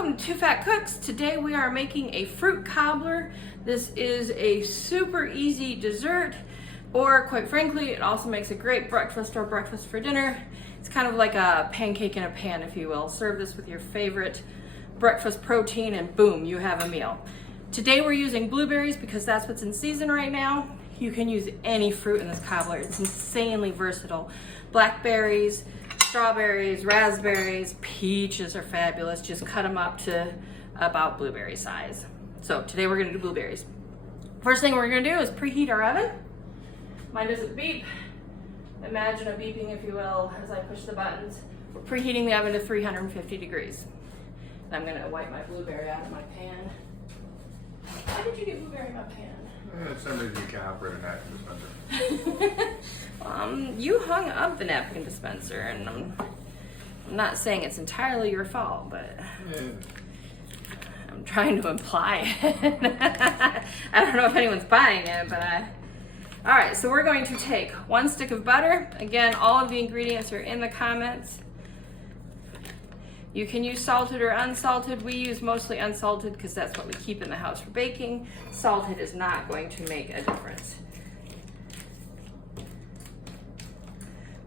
Welcome to Two Fat Cooks. Today we are making a fruit cobbler. This is a super easy dessert, or quite frankly, it also makes a great breakfast or breakfast for dinner. It's kind of like a pancake in a pan, if you will. Serve this with your favorite breakfast protein and boom, you have a meal. Today we're using blueberries because that's what's in season right now. You can use any fruit in this cobbler. It's insanely versatile. Blackberries, strawberries, raspberries, peaches are fabulous. Just cut them up to about blueberry size. So today we're gonna do blueberries. First thing we're gonna do is preheat our oven. Mine doesn't beep. Imagine a beeping, if you will, as I push the buttons. We're preheating the oven to 350 degrees. And I'm gonna wipe my blueberry out of my pan. Why did you get blueberry in my pan? For some reason you can't operate a napkin dispenser. You hung up the napkin dispenser, and I'm not saying it's entirely your fault, but I'm trying to imply it. I don't know if anyone's buying it, but all right, so we're going to take 1 stick of butter. Again, all of the ingredients are in the comments. You can use salted or unsalted. We use mostly unsalted because that's what we keep in the house for baking. Salted is not going to make a difference.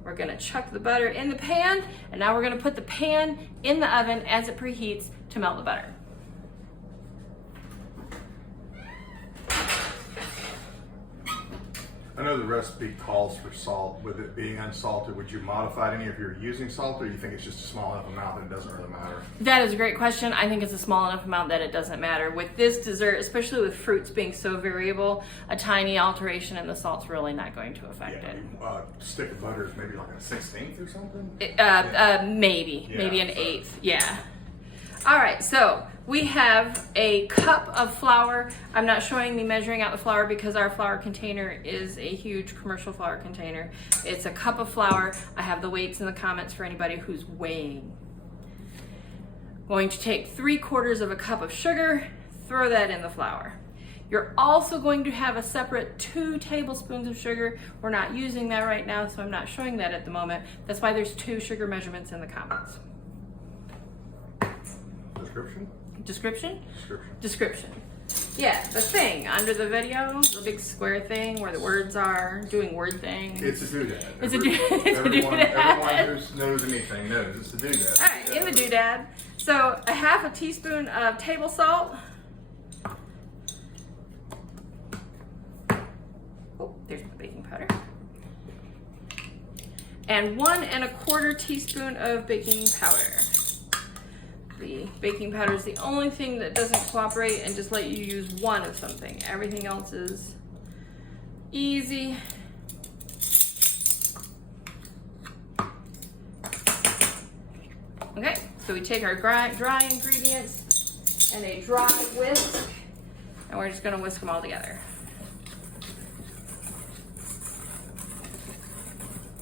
We're gonna chuck the butter in the pan, and now we're gonna put the pan in the oven as it preheats to melt the butter. I know the recipe calls for salt. With it being unsalted, would you modify any if you're using salt, or you think it's just a small enough amount that it doesn't really matter? That is a great question. I think it's a small enough amount that it doesn't matter. With this dessert, especially with fruits being so variable, a tiny alteration in the salt's really not going to affect it. Stick of butter is maybe like a 1/16 or something? Maybe an eighth, yeah. All right, so we have a cup of flour. I'm not showing me measuring out the flour because our flour container is a huge commercial flour container. It's a cup of flour. I have the weights in the comments for anybody who's weighing. Going to take 3/4 of a cup of sugar, throw that in the flour. You're also going to have a separate 2 tablespoons of sugar. We're not using that right now, so I'm not showing that at the moment. That's why there's 2 sugar measurements in the comments. Description. Yeah, the thing under the video, the big square thing where the words are, doing word things. It's a doodad. Everyone who knows anything knows it's a doodad. All right, in the doodad. So a 1/2 teaspoon of table salt. Oh, there's my baking powder. And 1 1/4 teaspoon of baking powder. The baking powder is the only thing that doesn't cooperate and just let you use 1 of something. Everything else is easy. Okay, so we take our dry ingredients and a dry whisk, and we're just gonna whisk them all together.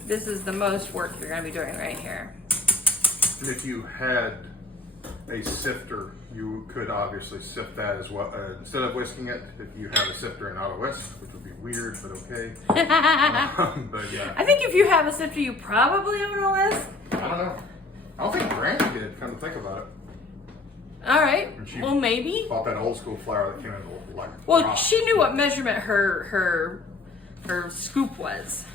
This is the most work you're gonna be doing right here. And if you had a sifter, you could obviously sift that as well. Instead of whisking it, if you have a sifter and not a whisk, which would be weird, but okay. But yeah. I think if you have a sifter, you probably own a whisk. I don't know. I don't think Brandy did, come to think about it. All right, well maybe. Bought that old school flour that came in like Well, rock. she knew what measurement her scoop was.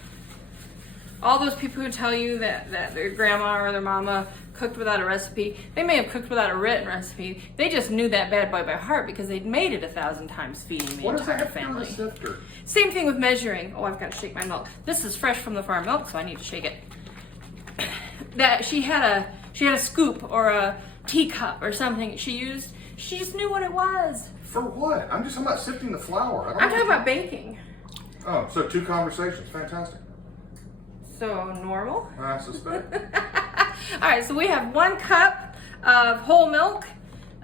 All those people who tell you that their grandma or their mama cooked without a recipe, they may have cooked without a written recipe. They just knew that bad boy by heart because they'd made it 1,000 times feeding the entire family. What does that have to do with a sifter? Same thing with measuring. Oh, I've got to shake my milk. This is fresh from the farm milk, so I need to shake it. That she had a scoop or a teacup or something she used. She just knew what it was. For what? I'm just talking about sifting the flour. I'm talking about baking. Oh, so 2 conversations. Fantastic. So normal. I suspect. All right, so we have 1 cup of whole milk.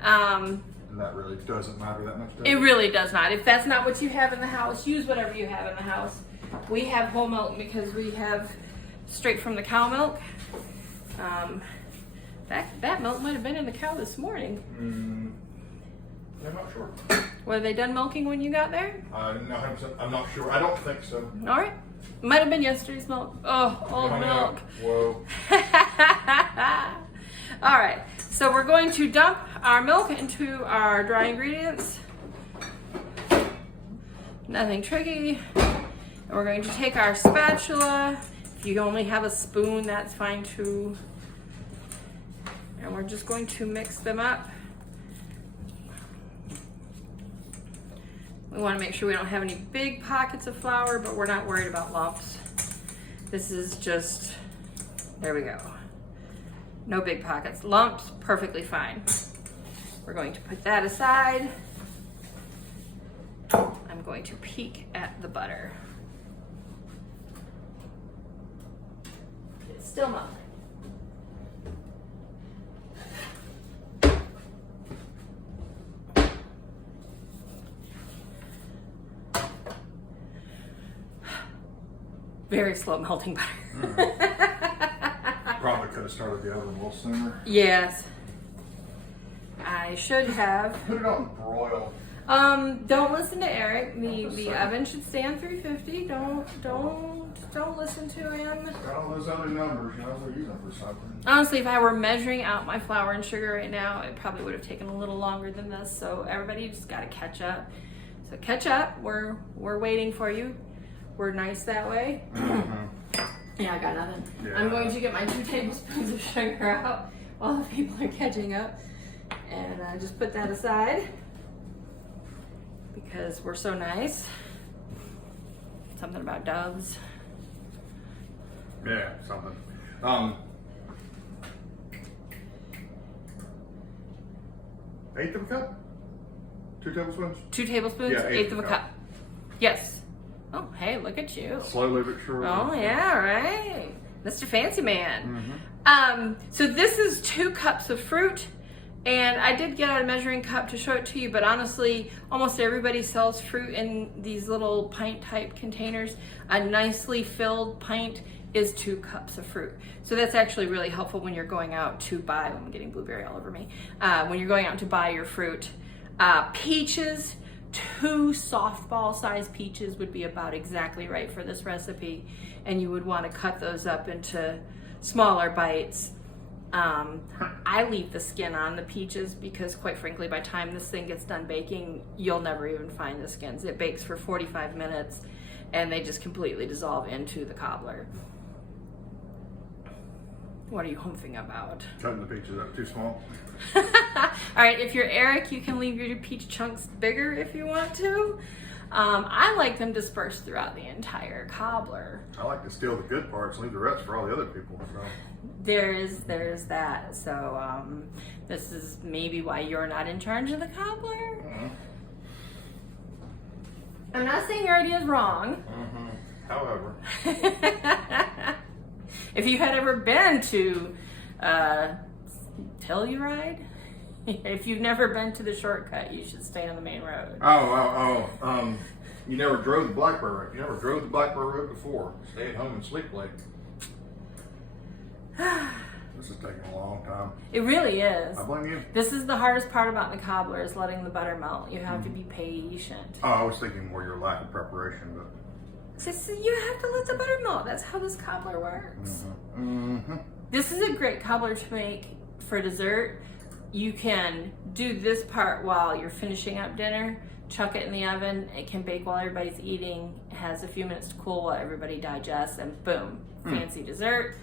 And that really doesn't matter that much, does It really does not. If that's not what you have in the house, use whatever you have in the house. We have whole milk because we have straight from the cow milk. That milk might have been in the cow this morning. I'm not sure. Were they done milking when you got there? No, I'm not sure. I don't think so. All right. Might have been yesterday's milk. Oh, old milk. Whoa. All right, so we're going to dump our milk into our dry ingredients. Nothing tricky. And we're going to take our spatula. If you only have a spoon, that's fine too. And we're just going to mix them up. We want to make sure we don't have any big pockets of flour, but we're not worried about lumps. This is just, there we go. No big pockets. Lumps, perfectly fine. We're going to put that aside. I'm going to peek at the butter. It's still melting. Very slow melting butter. Probably could have started the oven a little sooner. Yes. I should have. Put it on broil. Don't listen to Eric. The oven should stay on 350. Don't listen to him. Got all those other numbers, you know, they're using for something. Honestly, if I were measuring out my flour and sugar right now, it probably would have taken a little longer than this. So everybody just got to catch up. So catch up. We're waiting for you. We're nice that way. Yeah, I got nothing. Yeah. I'm going to get my 2 tablespoons of sugar out while the people are catching up. And I just put that aside because we're so nice. Something about doves. Yeah, something. 1/8 of a cup? 2 tablespoons? 2 tablespoons, yeah, 1/8 of a cup. Yes. Oh, hey, look at you. Slowly but surely. Oh, yeah, right. Mr. Fancy Man. Mm-hmm. So this is 2 cups of fruit, and I did get a measuring cup to show it to you, but honestly, almost everybody sells fruit in these little pint-type containers. A nicely filled pint is 2 cups of fruit. So that's actually really helpful when you're going out to buy, I'm getting blueberry all over me, when you're going out to buy your fruit. Peaches, 2 softball sized peaches would be about exactly right for this recipe, and you would want to cut those up into smaller bites. I leave the skin on the peaches because, quite frankly, by the time this thing gets done baking, you'll never even find the skins. It bakes for 45 minutes and they just completely dissolve into the cobbler. What are you humping about? Cutting the peaches up too small. All right, if you're Eric, you can leave your peach chunks bigger if you want to. I like them dispersed throughout the entire cobbler. I like to steal the good parts and leave the rest for all the other people. So. There's that. So this is maybe why you're not in charge of the cobbler. Mm-hmm. I'm not saying your idea is wrong. Mm-hmm. However. If you had ever been to Telluride, if you've never been to the shortcut, you should stay on the main road. You never drove the Blackbird Road. You never drove the Blackbird Road before. Stay at home and sleep late. This is taking a long time. It really is. I blame you. This is the hardest part about the cobbler is letting the butter melt. You have to be patient. Oh, I was thinking more your lack of preparation, but. So you have to let the butter melt. That's how this cobbler works. Mm-hmm. Mm-hmm. This is a great cobbler to make for dessert. You can do this part while you're finishing up dinner, chuck it in the oven. It can bake while everybody's eating. It has a few minutes to cool while everybody digests, and boom, fancy dessert.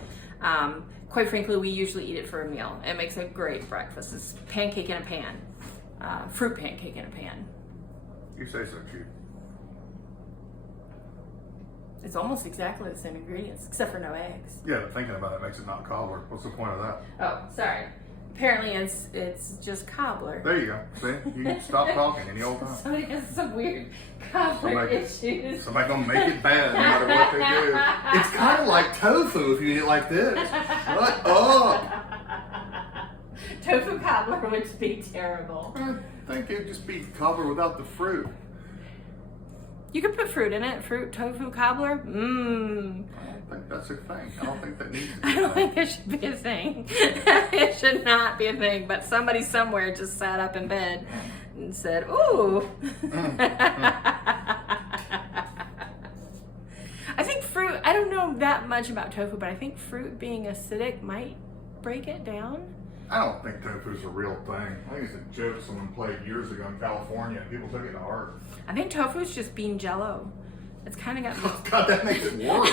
Quite frankly, we usually eat it for a meal. It makes a great breakfast. It's pancake in a pan, fruit pancake in a pan. You say so, Chief. It's almost exactly the same ingredients, except for no eggs. Yeah, but thinking about it makes it not cobbler. What's the point of that? Oh, sorry. Apparently it's just cobbler. There you go. See? You can stop talking any old time. Somebody has some weird cobbler issues. Somebody's going to make it bad no matter what they do. It's kind of like tofu if you eat it like this. Shut up. Tofu cobbler would be terrible. I think it'd just be cobbler without the fruit. You could put fruit in it. Fruit tofu cobbler. I don't think that's a thing. I don't think that needs to be I don't think it should be a thing. It should not be a thing. But somebody somewhere just sat up in bed and said, ooh. I think fruit, I don't know that much about tofu, but I think fruit being acidic might break it down. I don't think tofu is a real thing. I think it's a joke someone played years ago in California. People took it to heart. I think tofu is just bean jello. It's kind of got. Oh, God, that makes it worse.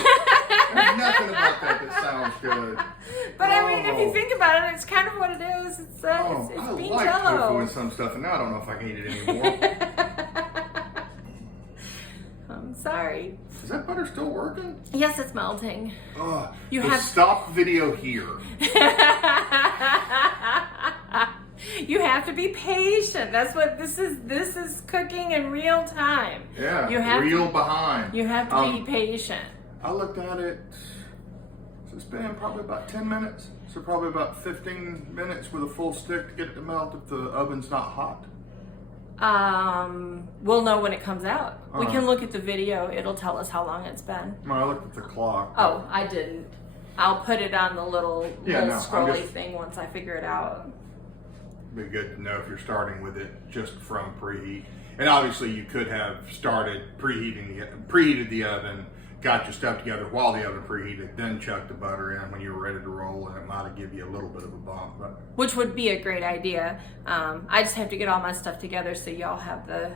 There's nothing about that sounds good. But I mean, if you think about it, it's kind of what it is. It's I bean like jello. tofu and some stuff, and now I don't know if I can eat it anymore. I'm sorry. Is that butter still working? Yes, it's melting. You have stop video here. You have to be patient. That's what this is. This is cooking in real time. Yeah, you have real behind. You have to be patient. I looked at it. It's been probably about 10 minutes. So probably about 15 minutes with a full stick to get it to melt if the oven's not hot. We'll know when it comes out. We can look at the video. It'll tell us how long it's been. Well, I looked at the clock. Oh, I didn't. I'll put it on the little scrolly just, thing once I figure it out. Be good to know if you're starting with it just from preheat. And obviously you could have started preheated the oven, got your stuff together while the oven preheated, then chucked the butter in when you were ready to roll, and it might have given you a little bit of a bump. But which would be a great idea. I just have to get all my stuff together so y'all have the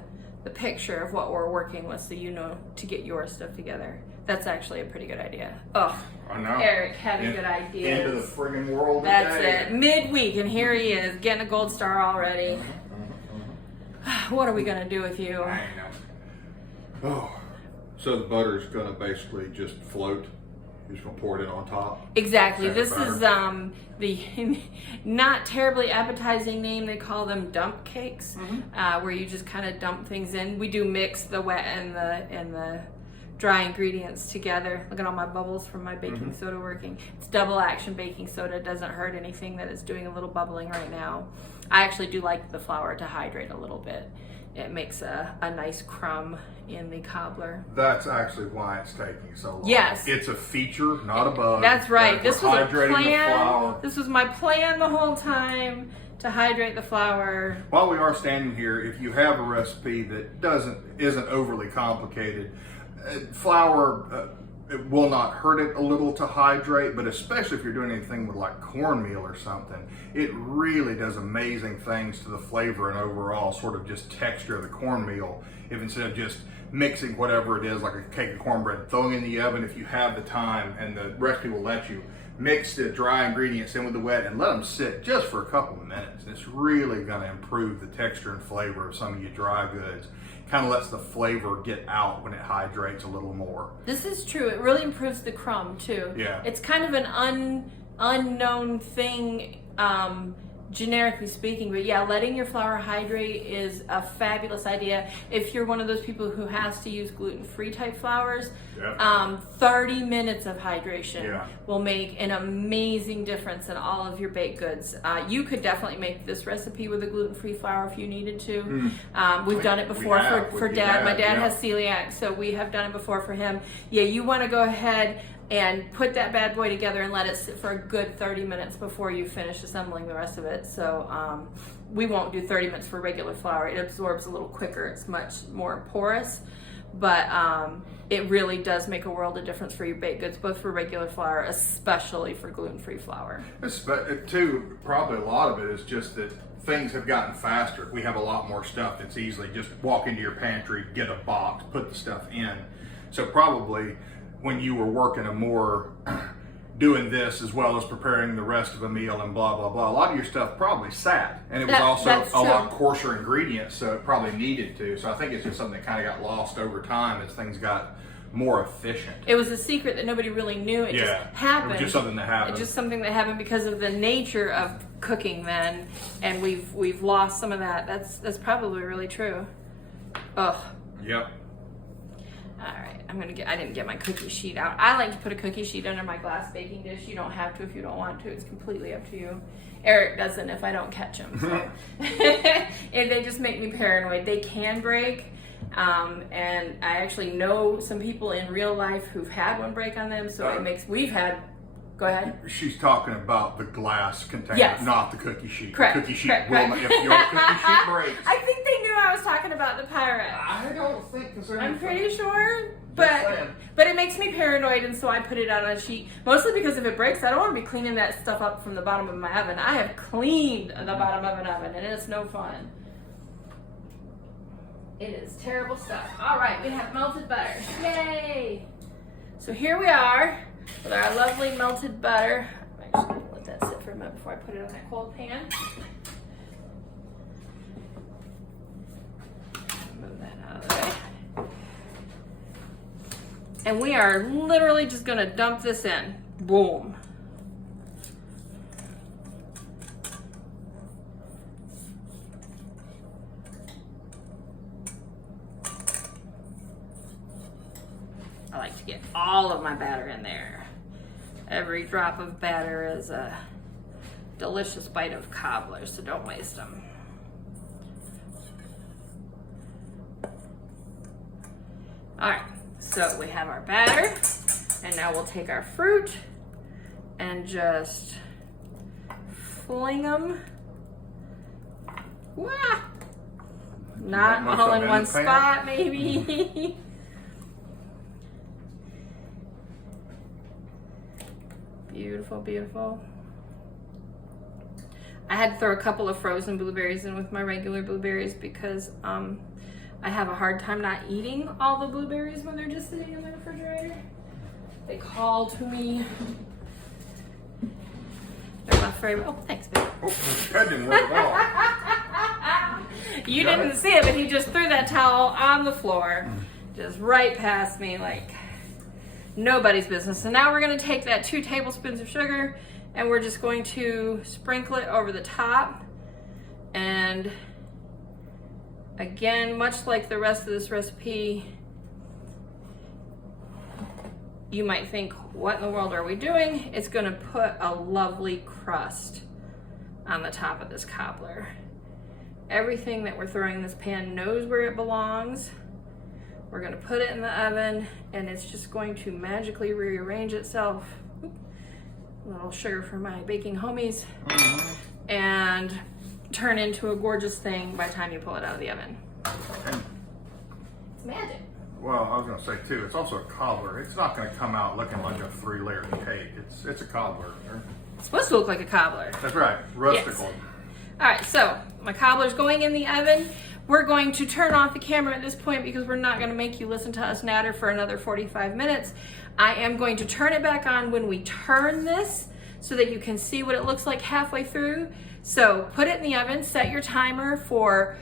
picture of what we're working with, so you know to get your stuff together. That's actually a pretty good idea. Oh, I know. Eric had a good idea. Into the friggin' world That's today. it. Midweek, and here he is, getting a gold star already. What are we going to do with you? I know. Oh, so the butter's going to basically just float. You're just going to pour it in on top? Exactly. This is the not terribly appetizing name. They call them dump cakes, where you just kind of dump things in. We do mix the wet and the dry ingredients together. Look at all my bubbles from my baking soda working. It's double action baking soda. It doesn't hurt anything that it's doing a little bubbling right now. I actually do like the flour to hydrate a little bit. It makes a nice crumb in the cobbler. That's actually why it's taking so long. Yes. It's a feature, not a bug. That's right. This was a hydrating the flour. plan. This was my plan the whole time, to hydrate the flour. While we are standing here, if you have a recipe that isn't overly complicated, flour it will not hurt it a little to hydrate, but especially if you're doing anything with like cornmeal or something, it really does amazing things to the flavor and overall sort of just texture of the cornmeal. If instead of just mixing whatever it is, like a cake of cornbread, throwing in the oven, if you have the time, and the recipe will let you, mix the dry ingredients in with the wet and let them sit just for a couple of minutes. It's really going to improve the texture and flavor of some of your dry goods. Kind of lets the flavor get out when it hydrates a little more. This is true. It really improves the crumb too. Yeah. It's kind of an unknown thing, generically speaking, but yeah, letting your flour hydrate is a fabulous idea. If you're one of those people who has to use gluten-free type flours, 30 minutes of hydration will make an amazing difference in all of your baked goods. You could definitely make this recipe with a gluten-free flour if you needed to. We've done it before for Dad. My dad has celiac, so we have done it before for him. Yeah, you want to go ahead and put that bad boy together and let it sit for a good 30 minutes before you finish assembling the rest of it. So we won't do 30 minutes for regular flour. It absorbs a little quicker. It's much more porous, but it really does make a world of difference for your baked goods, both for regular flour, especially for gluten-free flour. Too, probably a lot of it is just that things have gotten faster. We have a lot more stuff that's easily just walk into your pantry, get a box, put the stuff in. So probably when you were working a more doing this as well as preparing the rest of a meal and blah, blah, blah, a lot of your stuff probably sat. And it was also a lot coarser ingredients, so it probably needed to. So I think it's just something that kind of got lost over time as things got more efficient. It was a secret that nobody really knew. It just happened. It was just something that happened. It's just something that happened because of the nature of cooking then, and we've lost some of that. That's probably really true. Ugh. Yep. All right, I didn't get my cookie sheet out. I like to put a cookie sheet under my glass baking dish. You don't have to if you don't want to. It's completely up to you. Eric doesn't if I don't catch them. So. And they just make me paranoid. They can break. And I actually know some people in real life who've had one break on them. So we've had, go ahead. She's talking about the glass container, not the cookie sheet. Correct. The cookie sheet correct, will not, if your cookie sheet breaks. I think they knew I was talking talking about the Pyrex. I don't think there's I'm pretty sure, saying. but it makes me paranoid, and so I put it out on a sheet. Mostly because if it breaks, I don't want to be cleaning that stuff up from the bottom of my oven. I have cleaned the bottom of an oven, and it's no fun. It is terrible stuff. All right, we have melted butter. Yay! So here we are with our lovely melted butter. I'm actually going to let that sit for a minute before I put it on that cold pan. Move that out of the way. And we are literally just going to dump this in. Boom. I like to get all of my batter in there. Every drop of batter is a delicious bite of cobbler, so don't waste them. All right, so we have our batter, and now we'll take our fruit and just fling them. Wah! Not all in one spot, maybe. Beautiful, beautiful. I had to throw a couple of frozen blueberries in with my regular blueberries because I have a hard time not eating all the blueberries when they're just sitting in the refrigerator. They call to me. They're my favorite. Oh, thanks, babe. Oh, that didn't work at all. You didn't see it, but he just threw that towel on the floor, just right past me, like nobody's business. And now we're going to take that 2 tablespoons of sugar and we're just going to sprinkle it over the top. And again, much like the rest of this recipe, you might think, what in the world are we doing? It's going to put a lovely crust on the top of this cobbler. Everything that we're throwing in this pan knows where it belongs. We're going to put it in the oven, and it's just going to magically rearrange itself. Oop. A little sugar for my baking homies. And turn into a gorgeous thing by the time you pull it out of the oven. It's magic. Well, I was going to say too, it's also a cobbler. It's not going to come out looking like a 3-layer cake. It's a cobbler. It's supposed to look like a cobbler. That's right, rustical. Yes. All right, so my cobbler's going in the oven. We're going to turn off the camera at this point because we're not going to make you listen to us natter for another 45 minutes. I am going to turn it back on when we turn this so that you can see what it looks like halfway through. So put it in the oven, set your timer for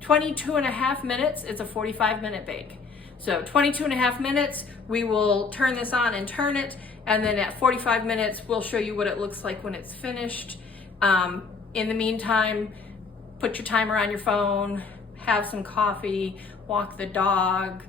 22 and a half minutes. It's a 45-minute bake. So 22 and a half minutes, we will turn this on and turn it. And then at 45 minutes, we'll show you what it looks like when it's finished. In the meantime, put your timer on your phone, have some coffee, walk the dog,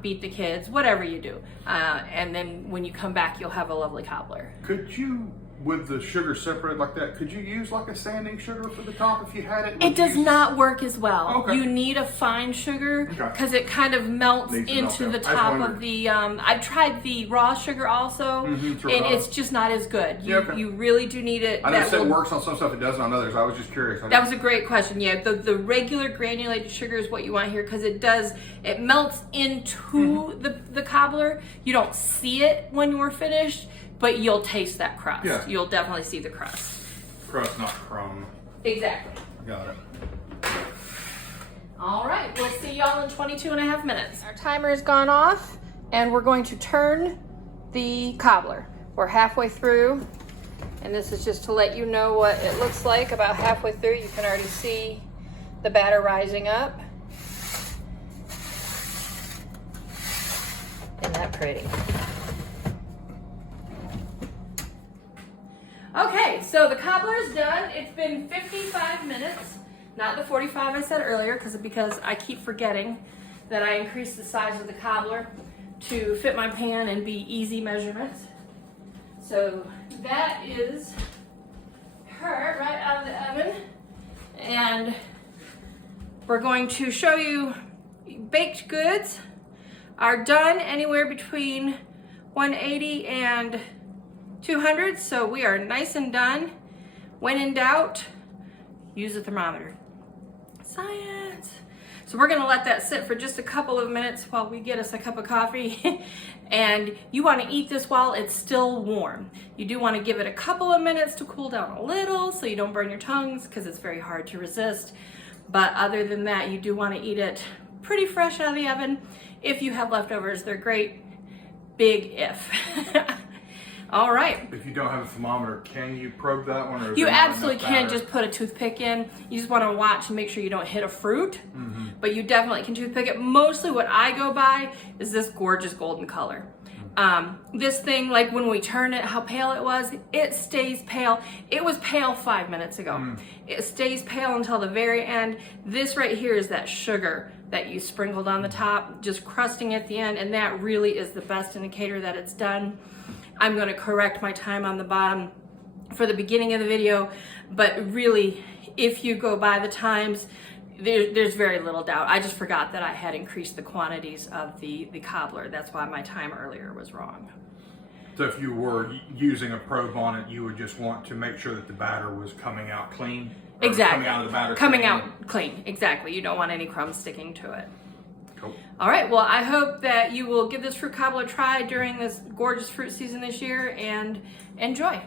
beat the kids, whatever you do. And then when you come back, you'll have a lovely cobbler. Could you, with the sugar separated like that, could you use like a sanding sugar for the top if you had it? It does not work as well. Okay. You need a fine sugar because it kind of melts into the top of the, I've tried the raw sugar also, and it's just not as good. You really do need it. I know it works on some stuff, it doesn't on others. I was just curious. That was a great question. Yeah, the regular granulated sugar is what you want here because it melts into the cobbler. You don't see it when you're finished, but you'll taste that crust. Yeah. You'll definitely see the crust. Crust, not crumb. Exactly. Got it. All right, we'll see y'all in 22 and a half minutes. Our timer has gone off and we're going to turn the cobbler. We're halfway through, and this is just to let you know what it looks like about halfway through. You can already see the batter rising up. Isn't that pretty? Okay, so the cobbler is done. It's been 55 minutes, not the 45 I said earlier, because I keep forgetting that I increased the size of the cobbler to fit my pan and be easy measurements. So that is her right out of the oven. And we're going to show you baked goods are done anywhere between 180 and 200, so we are nice and done. When in doubt, use a thermometer. Science. So we're gonna let that sit for just a couple of minutes while we get us a cup of coffee. And you wanna eat this while it's still warm. You do wanna give it a couple of minutes to cool down a little so you don't burn your tongues because it's very hard to resist. But other than that, you do wanna eat it pretty fresh out of the oven. If you have leftovers, they're great. Big if. All right. If you don't have a thermometer, can you probe that one? Or is You there not absolutely enough can batter? just put a toothpick in. You just want to watch and make sure you don't hit a fruit. Mm-hmm. But you definitely can toothpick it. Mostly what I go by is this gorgeous golden color. This thing, like when we turn it, how pale it stays pale. It was pale 5 minutes ago. It stays pale until the very end. This right here is that sugar that you sprinkled on the top, just crusting at the end, and that really is the best indicator that it's done. I'm going to correct my time on the bottom for the beginning of the video, but really, if you go by the times, there's very little doubt. I just forgot that I had increased the quantities of the cobbler. That's why my time earlier was wrong. So if you were using a probe on it, you would just want to make sure that the batter was coming out clean? Or Exactly. Coming out of the batter Coming clean? out clean, exactly. You don't want any crumbs sticking to it. Cool. All right, well, I hope that you will give this fruit cobbler a try during this gorgeous fruit season this year and enjoy.